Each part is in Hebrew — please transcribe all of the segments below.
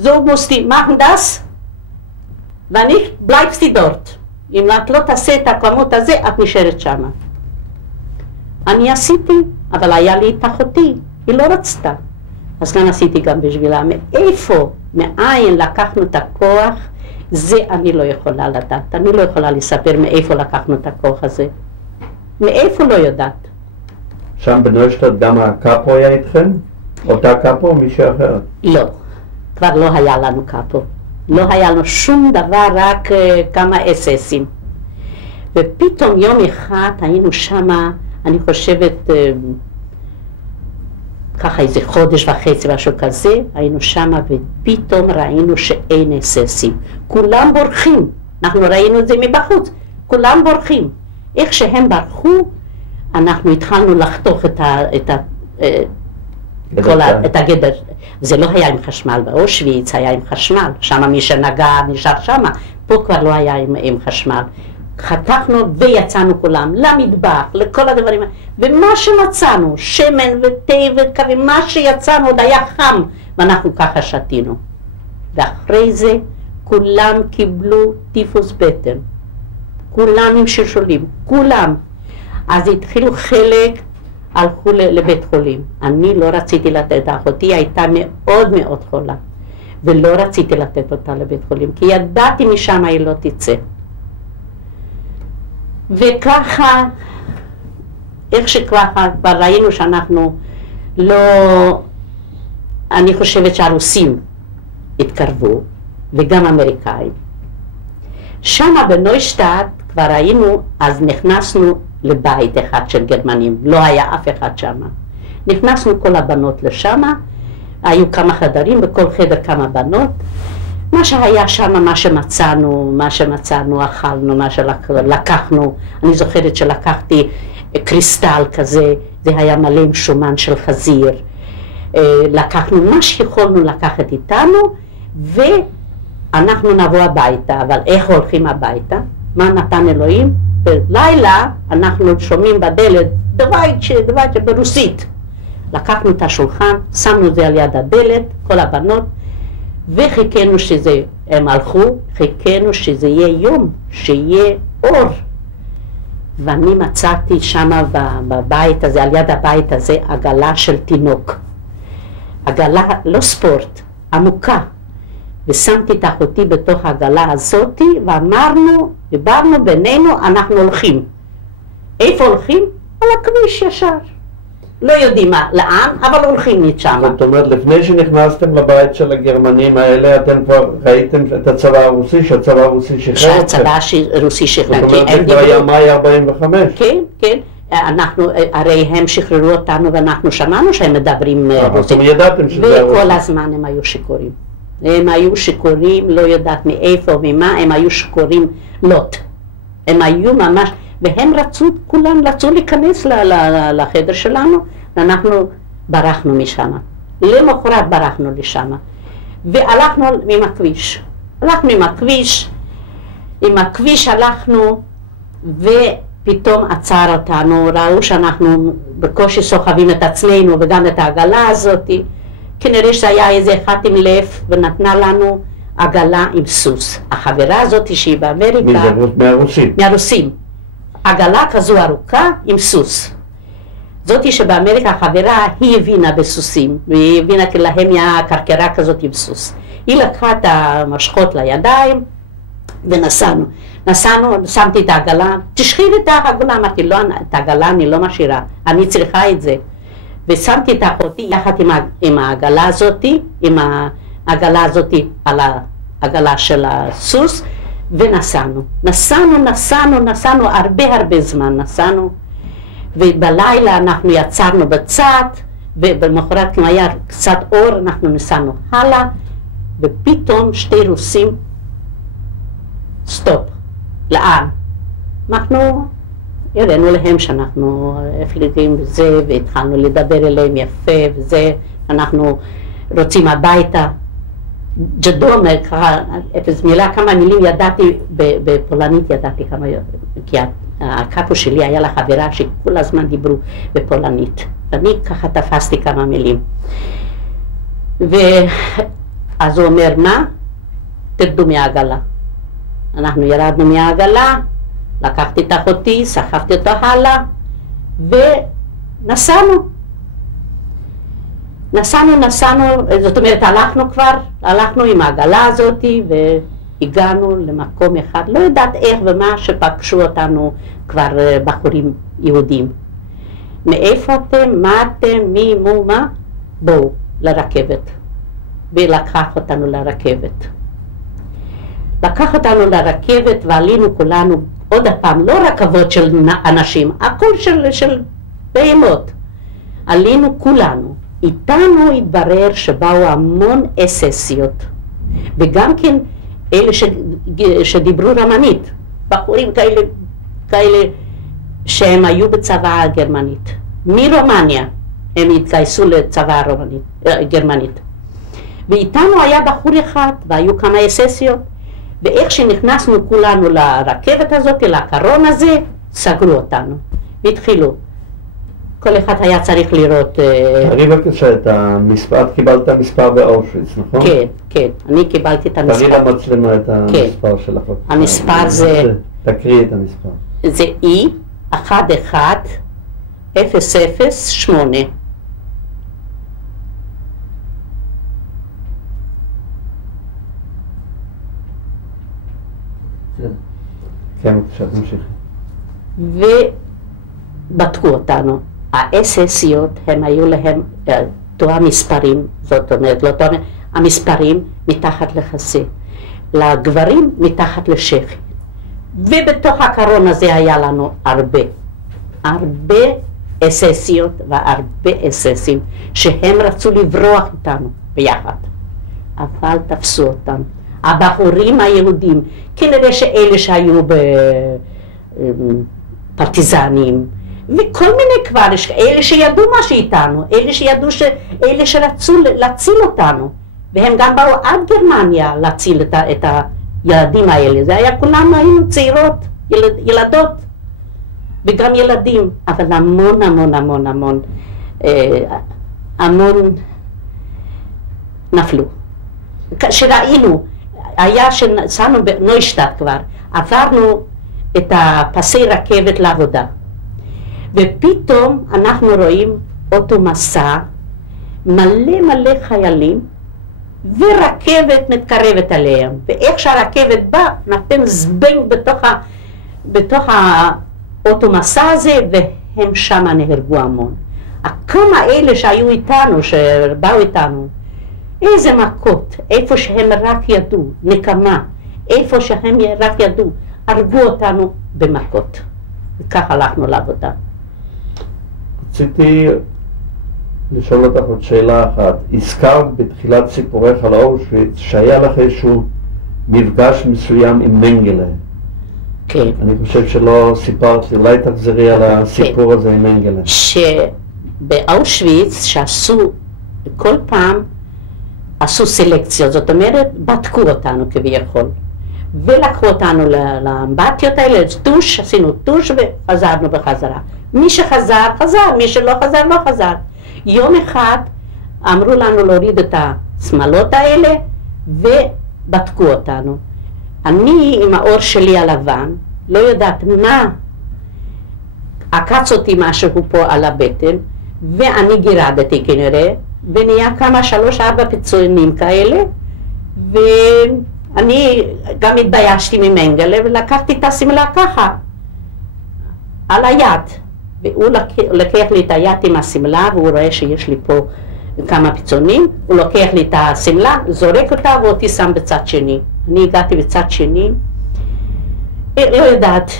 so musst du machen das, wenn nicht, bleibst du dort. אם את לא תעשה את הכמות הזה, את נשארת שמה. אני עשיתי, אבל היה לי את אחותי, היא לא רצתה. אז כאן עשיתי גם בשבילה. מאיפה, מאין לקחנו את הכוח, זה אני לא יכולה לדעת. אני לא יכולה לספר מאיפה לקחנו את הכוח הזה. מאיפה לא יודעת. שם בנוישטאט גם הקאפו היה איתכם? אותה קאפו או מישהו אחר? לא, כבר לא היה לנו קאפו. לא היה לנו שום דבר, רק כמה אססים. ופתאום יום אחד היינו שמה, אני חושבת, ככה איזה חודש וחצי משהו כזה, היינו שמה ופתאום ראינו שאין אססים. כולם בורחים, אנחנו ראינו את זה מבחוץ, כולם בורחים. איך שהם ברחו, אנחנו התחלנו לחתוך את הגדר. זה לא היה עם חשמל, באושוויץ היה עם חשמל, שמה מי שנגע נשאר שמה, פה כבר לא היה עם חשמל. חתכנו ויצאנו כולם למטבח, לכל הדברים, ומה שמצאנו, שמן ותה וקווים, מה שיצאנו עוד היה חם, ואנחנו ככה שתינו. ואחרי זה כולם קיבלו טיפוס בטן, כולם עם שלשולים, כולם. אז התחילו חלק, הלכו לבית חולים. אני לא רציתי לתת, אחותי הייתה מאוד מאוד חולה, ולא רציתי לתת אותה לבית חולים, כי ידעתי משם היא לא תצא. וככה, איך שככה, כבר ראינו שאנחנו לא, אני חושבת שהרוסים התקרבו, וגם אמריקאים. שמה בנוישטאט כבר ראינו, אז נכנסנו לבית אחד של גרמנים, לא היה אף אחד שמה. נכנסנו כל הבנות לשמה, היו כמה חדרים, בכל חדר כמה בנות. מה שהיה שמה, מה שמצאנו, אכלנו, מה שלקחנו. אני זוכרת שלקחתי קריסטל כזה, זה היה מלא עם שומן של חזיר. לקחנו מה שיכולנו לקחת איתנו, ואנחנו נבוא הביתה. אבל איך הולכים הביתה? מה נתן אלוהים? בלילה אנחנו שומעים בדלת דווייטשה ברוסית. לקחנו את השולחן, שמנו את זה על יד הדלת, כל הבנות, וחיכינו שזה, הם הלכו, חיכינו שזה יהיה יום, שיהיה אור. ואני מצאתי שמה בבית הזה, על יד הבית הזה, עגלה של תינוק. עגלה, לא ספורט, עמוקה. ושמתי את אחותי בתוך העגלה הזאת, ואמרנו, דיברנו בינינו, אנחנו הולכים. איפה הולכים? על הכביש ישר. לא יודעים לאן, אבל הולכים משם. זאת אומרת, לפני שנכנסתם לבית של הגרמנים האלה, אתם כבר ראיתם את הצבא הרוסי, שהצבא הרוסי שחרר אתכם? שהצבא הרוסי שחרר. זאת אומרת, זה כבר היה מאי 45. כן, כן. אנחנו, הרי הם שחררו אותנו ואנחנו שמענו שהם מדברים רוסית. אתם ידעתם שזה הרוסי. וכל הזמן הם היו שיכורים. הם היו שיכורים, לא יודעת מאיפה וממה, הם היו שיכורים לוט. הם היו ממש, והם רצו, כולם רצו להיכנס לחדר שלנו, ואנחנו ברחנו משם. למחרת ברחנו לשם, והלכנו עם הכביש. הלכנו עם הכביש הלכנו, ופתאום עצר אותנו, ראו שאנחנו בקושי סוחבים את עצמנו וגם את העגלה הזאת. כנראה שהיה איזה אחד עם לב ונתנה לנו עגלה עם סוס. החברה הזאת שהיא באמריקה... מהרוסים. מהרוסים. עגלה כזו ארוכה עם סוס. זאתי שבאמריקה החברה היא הבינה בסוסים, והיא הבינה כי להם היה קרקרה כזאת עם סוס. היא לקחה את המשכות לידיים ונסענו. שמתי את העגלה, תשחיר את העגלה, אמרתי, לא, את העגלה אני לא משאירה, אני צריכה את זה. ושמתי את אחותי יחד עם העגלה הזאת, על העגלה של הסוס, ונסענו. נסענו הרבה זמן, ובלילה אנחנו יצרנו בצד, ובמחרת אם היה קצת אור, אנחנו נסענו הלאה, ופתאום שתי רוסים, סטופ, לאן? אנחנו הראינו להם שאנחנו הפליגים וזה, והתחלנו לדבר אליהם יפה וזה, אנחנו רוצים הביתה. ג'דומר, מילה, כמה מילים ידעתי, בפולנית ידעתי כמה, כי הקאפו שלי היה לה חברה שכל הזמן דיברו בפולנית, ואני ככה תפסתי כמה מילים. אז הוא אומר, מה? תרדו מהעגלה. אנחנו ירדנו מהעגלה, לקחתי את אחותי, סחבתי אותו הלאה, ונסענו. נסענו, זאת אומרת, הלכנו עם העגלה הזאת, והגענו למקום אחד, לא יודעת איך ומה, שפגשו אותנו כבר בחורים יהודים. מאיפה אתם, מה אתם, מי, מו, מה? בואו, לרכבת. ולקח אותנו לרכבת. לקח אותנו לרכבת ועלינו כולנו, עוד הפעם, לא רכבות של אנשים, הכל של בהמות. עלינו כולנו. איתנו התברר שבאו המון אססיות, וגם כן אלה שדיברו רמנית, בחורים כאלה שהם היו בצבא הגרמנית. מרומניה הם התגייסו לצבא הגרמנית. ואיתנו היה בחור אחד, והיו כמה אססיות, ואיך שנכנסנו כולנו לרכבת הזאת, לקרון הזה, סגרו אותנו, והתחילו. כל אחד היה צריך לראות... אני בבקשה, את המספר, את קיבלת מספר באושוויץ, נכון? כן, כן, אני קיבלתי את המספר. תראי למצלמה את המספר שלך. המספר זה... תקריאי את המספר. זה E11008. כן, בבקשה, תמשיכי. ובדקו אותנו. האססיות הם היו להם תואר מספרים, זאת אומרת, לא תואר, המספרים מתחת לחזה, לגברים מתחת לשכי. ובתוך הקרון הזה היה לנו הרבה אססיות והרבה אססים שהם רצו לברוח איתנו ביחד, אבל תפסו אותם. הבחורים היהודים, כנראה שאלה שהיו בפרטיזנים, וכל מיני כבר, אלה שידעו מה שאיתנו, אלה שרצו להציל אותנו, והם גם באו עד גרמניה להציל את הילדים האלה. זה היה, כולם היינו צעירות, ילדות, וגם ילדים, אבל המון נפלו. כשראינו, היה שנסענו בנוישטאט כבר, עברנו את הפסי רכבת לעבודה. ופתאום אנחנו רואים אוטו מסע, מלא חיילים, ורכבת מתקרבת עליהם. ואיך שהרכבת באה, נתן זבנג בתוך האוטו מסע הזה, והם שם נהרגו המון. כמה אלה שהיו איתנו, שבאו איתנו, איזה מכות, איפה שהם רק ידעו, נקמה, איפה שהם רק ידעו, הרגו אותנו במכות. וכך הלכנו לעבודה. רציתי לשאול אותך עוד שאלה אחת. הזכרת בתחילת סיפורך על אושוויץ שהיה לך איזשהו מפגש מסוים עם מנגלה. כן. אני חושב שלא סיפרתי, אולי תחזרי על הסיפור הזה עם מנגלה. שבאושוויץ שעשו, כל פעם עשו סלקציות, זאת אומרת, בדקו אותנו כביכול. ולקחו אותנו לאמבטיות האלה, טוש, עשינו טוש וחזרנו בחזרה. מי שחזר, חזר, מי שלא חזר, לא חזר. יום אחד אמרו לנו להוריד את השמלות האלה ובדקו אותנו. אני עם האור שלי הלבן, לא יודעת מה, עקץ אותי משהו פה על הבטן, ואני גירדתי כנראה, ונהיה כמה 3-4 פיצויים כאלה, ואני גם התביישתי ממנגלה, ולקחתי את השמלה ככה, על היד, והוא לקח לי את היד עם השמלה, והוא רואה שיש לי פה כמה פיצונים, הוא לוקח לי את השמלה, זורק אותה ואותי שם בצד שני. אני הגעתי בצד שני, לא יודעת,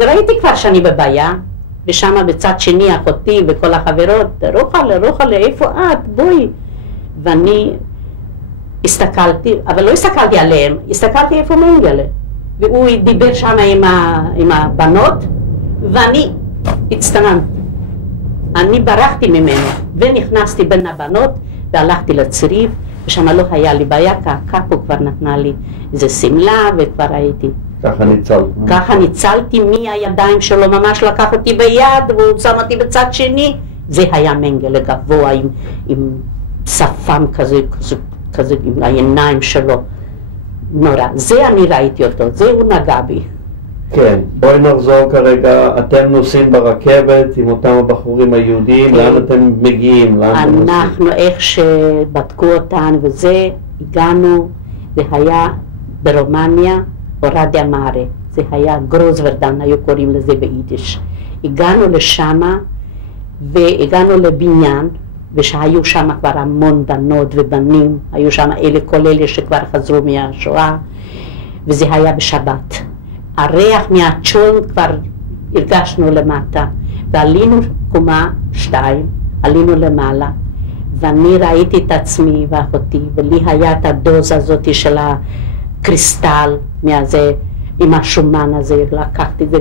ראיתי כבר שאני בבעיה, ושם בצד שני אחותי וכל החברות, רוחלה, איפה את? בואי. ואני הסתכלתי, אבל לא הסתכלתי עליהם, הסתכלתי איפה מנגלה. והוא דיבר שם עם הבנות, ואני הצטננתי. אני ברחתי ממנו, ונכנסתי בין הבנות, והלכתי לצריף, ושם לא היה לי בעיה, כי הקאפו כבר נתנה לי איזה סמלה, וכבר הייתי. ככה ניצלת. ככה ניצלתי מהידיים שלו, ממש לקח אותי ביד, והוא שם אותי בצד שני. זה היה מנגלה גבוה עם שפם כזה כזה עם העיניים שלו, נורא. זה אני ראיתי אותו, זה הוא נגע בי. כן, בואי נחזור כרגע, אתם נוסעים ברכבת עם אותם הבחורים היהודים, לאן אתם מגיעים? אנחנו איך שבדקו אותנו וזה, הגענו, זה היה ברומניה, אורדיה מארה, זה היה גרוזוורדן, היו קוראים לזה ביידיש. הגענו לשם והגענו לבניין, ושהיו שם כבר המון בנות ובנים, היו שם כל אלה שכבר חזרו מהשואה, וזה היה בשבת. הריח מהצ'ון כבר הרגשנו למטה, ועלינו קומה 2, עלינו למעלה, ואני ראיתי את עצמי ואחותי, ולי היה את הדוזה הזאת של הקריסטל מהזה, עם השומן הזה, לקחתי את זה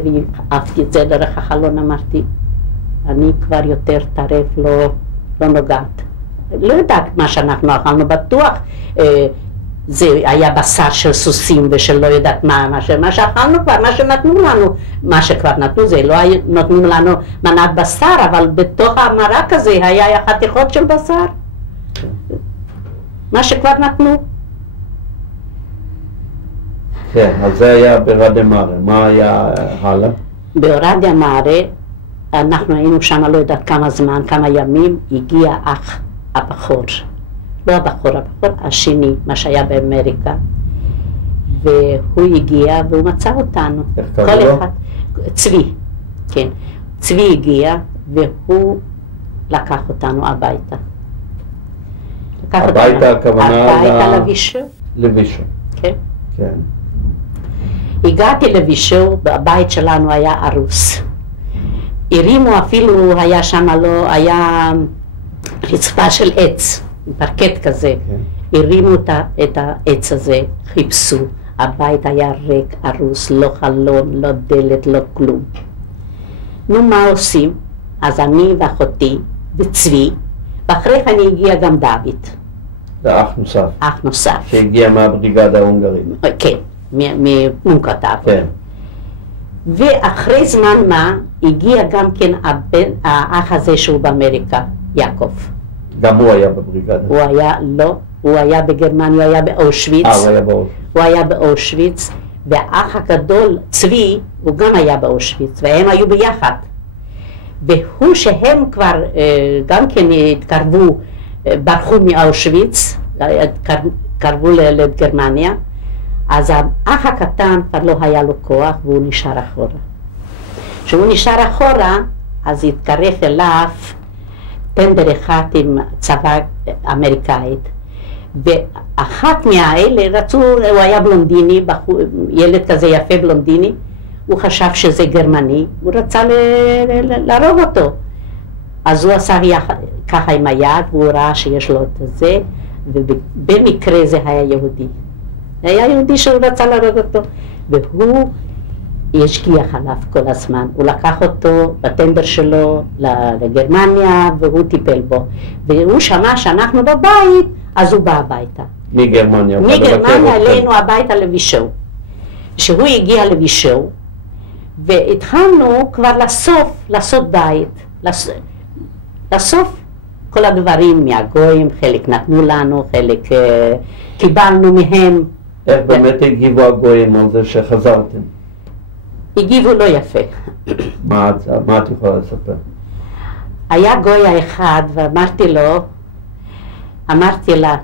והפתי את זה דרך החלון, אמרתי, אני כבר יותר טרף, לא נוגעת. לא יודעת מה שאנחנו אכלנו, בטוח זה היה בשר של סוסים ושל לא יודעת מה שאכלנו כבר, מה שנתנו לנו, מה שכבר נתנו זה, לא נותנים לנו מנת בשר, אבל בתוך המרק הזה היה חתיכות של בשר, מה שכבר נתנו. כן, אז זה היה באורדיה מארה, מה היה הלאה? באורדיה מארה, אנחנו היינו שם לא יודעת כמה זמן, כמה ימים, הגיע אח הבחור, לא הבחור השני, מה שהיה באמריקה, והוא הגיע והוא מצא אותנו. איך קראו לו? צבי, כן. צבי הגיע והוא לקח אותנו הביתה. הביתה הכוונה? הביתה לבישו. לבישו. כן. כן. הגעתי לבישו, הבית שלנו היה ארוס. הרימו אפילו, היה שם לא, היה רצפה של עץ, פרקט כזה. הרימו את העץ הזה, חיפשו, הבית היה ריק, ארוס, לא חלון, לא דלת, לא כלום. נו, מה עושים? אז אני ואחותי וצבי, ואחרי כן הגיע גם דוד. זה אח נוסף. אח נוסף. שהגיע מהבריגדה ההונגרית. כן, ממונקטאב. כן. ואחרי זמן מה, הגיע גם כן האח הזה שהוא באמריקה, יעקב. גם הוא היה בבריגדה. הוא היה, לא, הוא היה בגרמניה, הוא היה באושוויץ. הוא היה באושוויץ. הוא היה באושוויץ, והאח הגדול, צבי, הוא גם היה באושוויץ, והם היו ביחד. והוא שהם כבר גם כן התקרבו, ברחו מאושוויץ, התקרבו לגרמניה, אז האח הקטן כבר לא היה לו כוח והוא נשאר אחורה. כשהוא נשאר אחורה, אז התקרב אליו טנדר אחד עם צבא אמריקאית, ואחת מהאלה רצו, הוא היה בלונדיני, ילד כזה יפה בלונדיני, הוא חשב שזה גרמני, הוא רצה להרוג אותו. אז הוא עשה ככה עם היד, והוא ראה שיש לו את זה, ובמקרה זה היה יהודי. היה יהודי שהוא רצה להרוג אותו, והוא השגיח עליו כל הזמן. הוא לקח אותו בטנדר שלו לגרמניה, והוא טיפל בו. והוא שמע שאנחנו בבית, אז הוא בא הביתה. מגרמניה? מגרמניה אלינו הביתה לבישו. שהוא הגיע לבישו, והתחלנו כבר לעשות בית, לאסוף כל הדברים מהגויים, חלק נתנו לנו, חלק קיבלנו מהם. איך באמת הגיבו הגויים על זה שחזרתם? הגיבו לא יפה. מה את יכולה לספר? היה גוי אחד ואמרתי לה,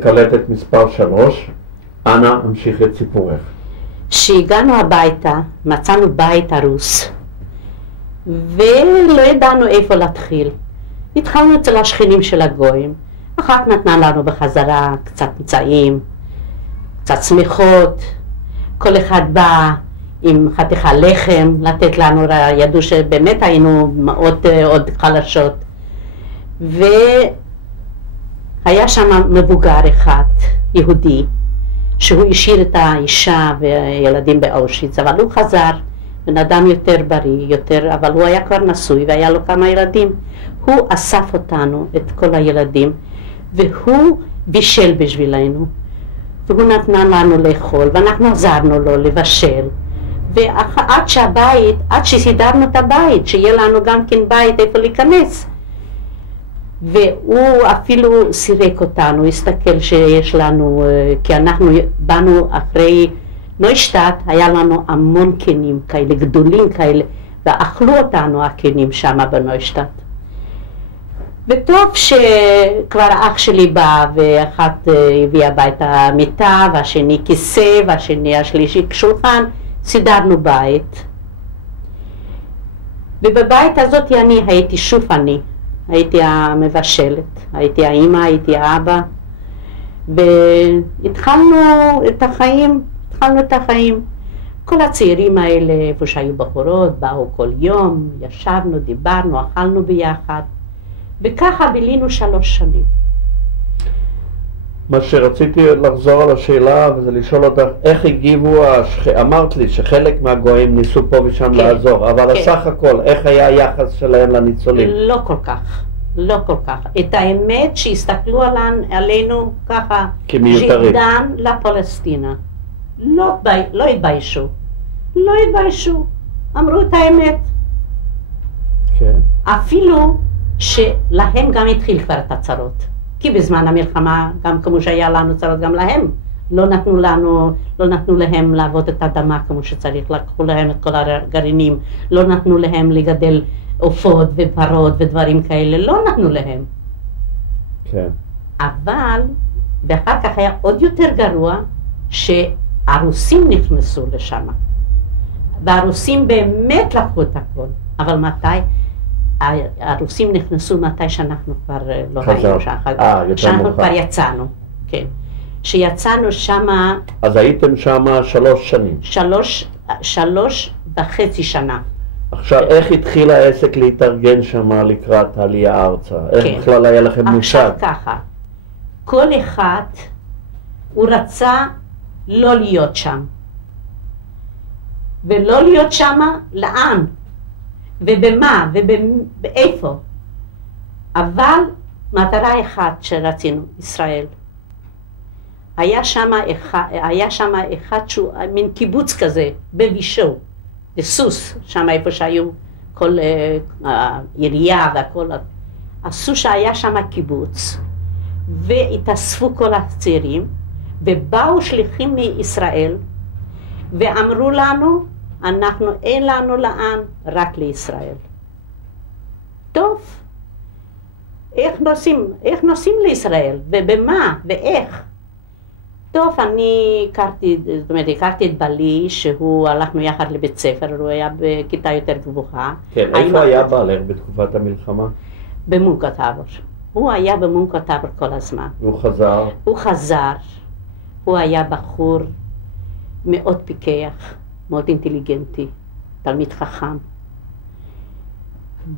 קלטת מספר 3, אנא המשיך את סיפורך. שהגענו הביתה, מצאנו בית הרוס, ולא ידענו איפה להתחיל. התחלנו אצל השכנים של הגויים, אחת נתנה לנו בחזרה קצת מצעים, קצת שמחות, כל אחד בא עם חתיכה לחם לתת לנו, ידעו שבאמת היינו מאוד עוד חלשות. היה שם מבוגר אחד, יהודי, שהוא השאיר את האישה וילדים באושוויץ, אבל הוא חזר, בן אדם יותר בריא, אבל הוא היה כבר נשוי והיה לו כמה ילדים. הוא אסף אותנו, את כל הילדים, והוא בישל בשבילנו, והוא נתנה לנו לאכול, ואנחנו עזרנו לו לבשל, ועד שהבית, עד שסידרנו את הבית, שיהיה לנו גם כן בית איפה להיכנס, והוא אפילו סירק אותנו, הסתכל שיש לנו, כי אנחנו באנו אחרי נוישטאט, היה לנו המון כנים כאלה, גדולים כאלה, ואכלו אותנו הכנים שם בנוישטאט. וטוב שכבר אח שלי בא, ואחת הביא הביתה מיטה, והשני כיסא, והשני השלישי שולחן, סידרנו בית. ובבית הזאת אני הייתי שוב הייתי המבשלת, הייתי האמא, הייתי האבא, והתחלנו את החיים, כל הצעירים האלה, איפה שהיו בחורות, באו כל יום, ישבנו, דיברנו, אכלנו ביחד, וככה בילינו 3 שנים. מה שרציתי לחזור על השאלה, וזה לשאול אותך, איך הגיבו, אמרת לי שחלק מהגויים ניסו פה ושם לעזור, אבל הסך הכל, איך היה היחס שלהם לניצולים? לא כל כך. את האמת שהסתכלו עלינו ככה, כמיותרים. לפלסטינה. לא התביישו, אמרו את האמת. כן. אפילו שלהם גם התחיל כבר את הצרות. כי בזמן המלחמה, גם כמו שהיה לנו צרות, גם להם. לא נתנו להם לעבוד את האדמה כמו שצריך, לקחו להם את כל הגרעינים, לא נתנו להם לגדל עופות ופרות ודברים כאלה, לא נתנו להם. כן. אבל, ואחר כך היה עוד יותר גרוע, שהרוסים נכנסו לשם. והרוסים באמת לקחו את הכל. אבל מתי? הרוסים נכנסו מתי שאנחנו כבר לא היינו שאנחנו כבר יצאנו, כן. שיצאנו שמה... אז הייתם שמה 3 שנים. 3.5 שנה. עכשיו, איך התחיל העסק להתארגן שמה לקראת העלייה ארצה? איך בכלל היה לכם מושג? עכשיו ככה, כל אחד הוא רצה לא להיות שם. ולא להיות שמה, לאן? ובמה, ובאיפה. אבל מטרה אחת שרצינו, ישראל. היה שם אחד שהוא מין קיבוץ כזה, בבישו, בסוס, שם איפה שהיו כל העירייה והכל. עשו שהיה שם קיבוץ, והתאספו כל הצעירים, ובאו שליחים מישראל, ואמרו לנו, אין לנו לאן, רק לישראל. טוב, איך נוסעים לישראל, ובמה, ואיך? טוב, אני הכרתי את בעלי, הלכנו יחד לבית ספר, הוא היה בכיתה יותר גבוהה. כן, איפה היה בעלך בתקופת המלחמה? במונקוטאבור. הוא היה במונקוטאבור כל הזמן. הוא חזר? הוא חזר. הוא היה בחור מאוד פיקח. מאוד אינטליגנטי, תלמיד חכם,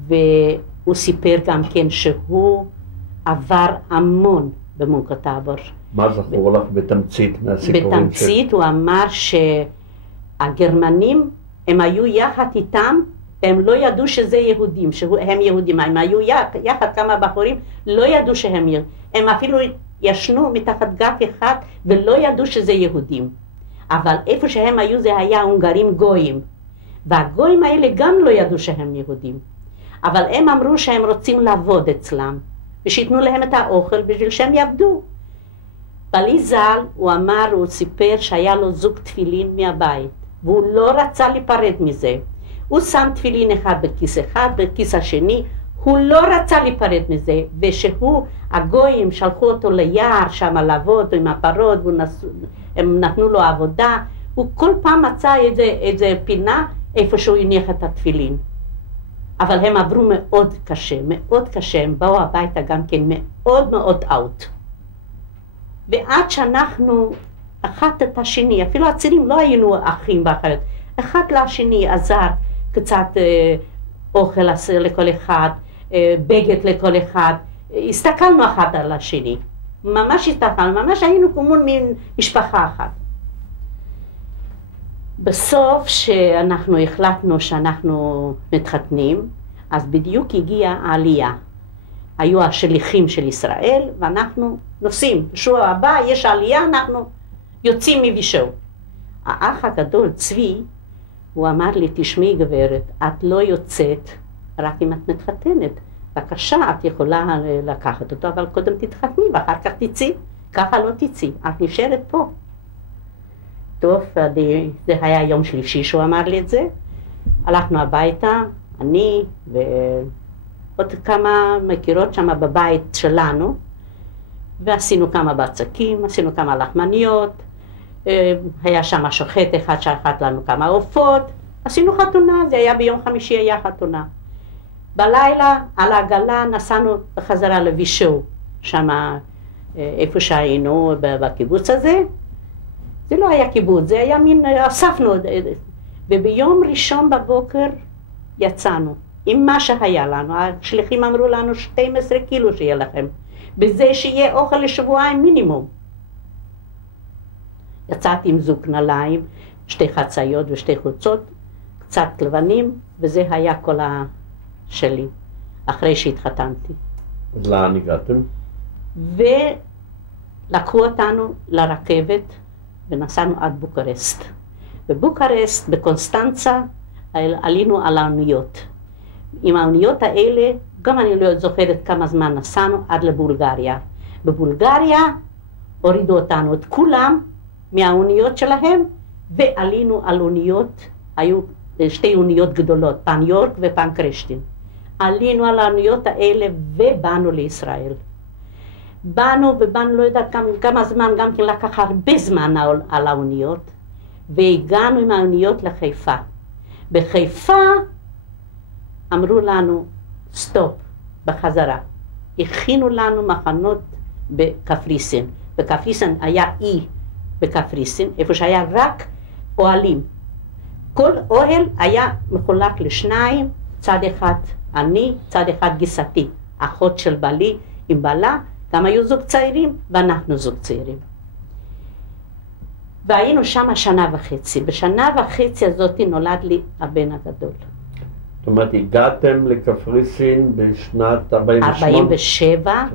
והוא סיפר גם כן שהוא עבר המון במונקוטאבור. מה זכור לך בתמצית מהסיפורים? בתמצית הוא אמר שהגרמנים, הם היו יחד איתם, הם לא ידעו שזה יהודים, שהם יהודים, הם היו יחד כמה בחורים, לא ידעו שהם יהודים, הם אפילו ישנו מתחת גג אחד ולא ידעו שזה יהודים. אבל איפה שהם היו זה היה הונגרים גויים, והגויים האלה גם לא ידעו שהם יהודים, אבל הם אמרו שהם רוצים לעבוד אצלם, ושיתנו להם את האוכל בשביל שהם יעבדו. בעלי ז"ל, הוא סיפר שהיה לו זוג תפילין מהבית, והוא לא רצה להיפרד מזה. הוא שם תפילין אחד, בכיס השני, הוא לא רצה להיפרד מזה, הגויים שלחו אותו ליער שם לעבוד עם הפרות, הם נתנו לו עבודה, הוא כל פעם מצא איזה פינה איפה שהוא הניח את התפילין. אבל הם עברו מאוד קשה, הם באו הביתה גם כן מאוד מאוד אאוט. ועד שאנחנו, אחד את השני, אפילו הצעירים לא היינו אחים ואחיות, אחד לשני עזר קצת אוכל לכל אחד, בגד לכל אחד, הסתכלנו אחד על השני, ממש היינו כמו מין משפחה אחת. בסוף שאנחנו החלטנו שאנחנו מתחתנים, אז בדיוק הגיעה העלייה, היו השליחים של ישראל, ואנחנו נוסעים. בשבוע הבא יש עלייה, אנחנו יוצאים מבישהו. האח הגדול, צבי, הוא אמר לי, תשמעי גברת, את לא יוצאת רק אם את מתחתנת. בבקשה, את יכולה לקחת אותו, אבל קודם תתחתני ואחר כך תצאי. ככה לא תצאי, את נשארת פה. טוב, זה היה יום שלישי שהוא אמר לי את זה. הלכנו הביתה, אני ועוד כמה מכירות שם בבית שלנו, ועשינו כמה בצקים, עשינו כמה לחמניות, היה שם שוחט אחד שחט לנו כמה עופות, עשינו חתונה, זה היה ביום חמישי, היה חתונה. בלילה על העגלה נסענו בחזרה לבישהו, שם איפה שהיינו בקיבוץ הזה. זה לא היה קיבוץ, זה היה מין, אספנו, וביום ראשון בבוקר יצאנו עם מה שהיה לנו. השליחים אמרו לנו 12 קילו שיהיה לכם, בזה שיהיה אוכל לשבועיים מינימום. יצאתי עם זוג נעליים, 2 חצאיות ו2 חולצות, קצת לבנים, וזה היה כל שלי, אחרי שהתחתנתי. אז לאן הגעתם? ולקחו אותנו לרכבת, ונסענו עד בוקרשט. בבוקרשט, בקונסטנצה, עלינו על האוניות. עם האוניות האלה, גם אני לא זוכרת כמה זמן נסענו עד לבולגריה. בבולגריה הורידו אותנו את כולם מהאוניות שלהם, ועלינו על אוניות, היו 2 אוניות גדולות, פן יורק ופן קרשטין. עלינו על האוניות האלה ובאנו לישראל. באנו לא יודעת כמה זמן, גם כן לקח הרבה זמן על האוניות, והגענו עם האוניות לחיפה. בחיפה אמרו לנו סטופ, בחזרה. הכינו לנו מחנות בקפריסין. בקפריסין היה אי בקפריסין, איפה שהיה רק אוהלים. כל אוהל היה מחולק ל2, צד אחד אני, צד אחד גיסתי, אחות של בעלי עם בעלה, גם היו זוג צעירים ואנחנו זוג צעירים. והיינו שם 1.5 שנה. בשנה וחצי הזאת נולד לי הבן הגדול. זאת אומרת, הגעתם לקפריסין בשנת 47,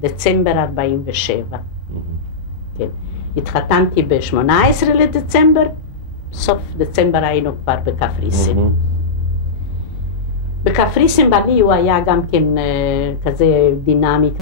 דצמבר 47. כן. התחתנתי ב-18 לדצמבר, סוף דצמבר היינו כבר בקפריסין. בקפריסין בעלי הוא היה גם כן כזה דינמי.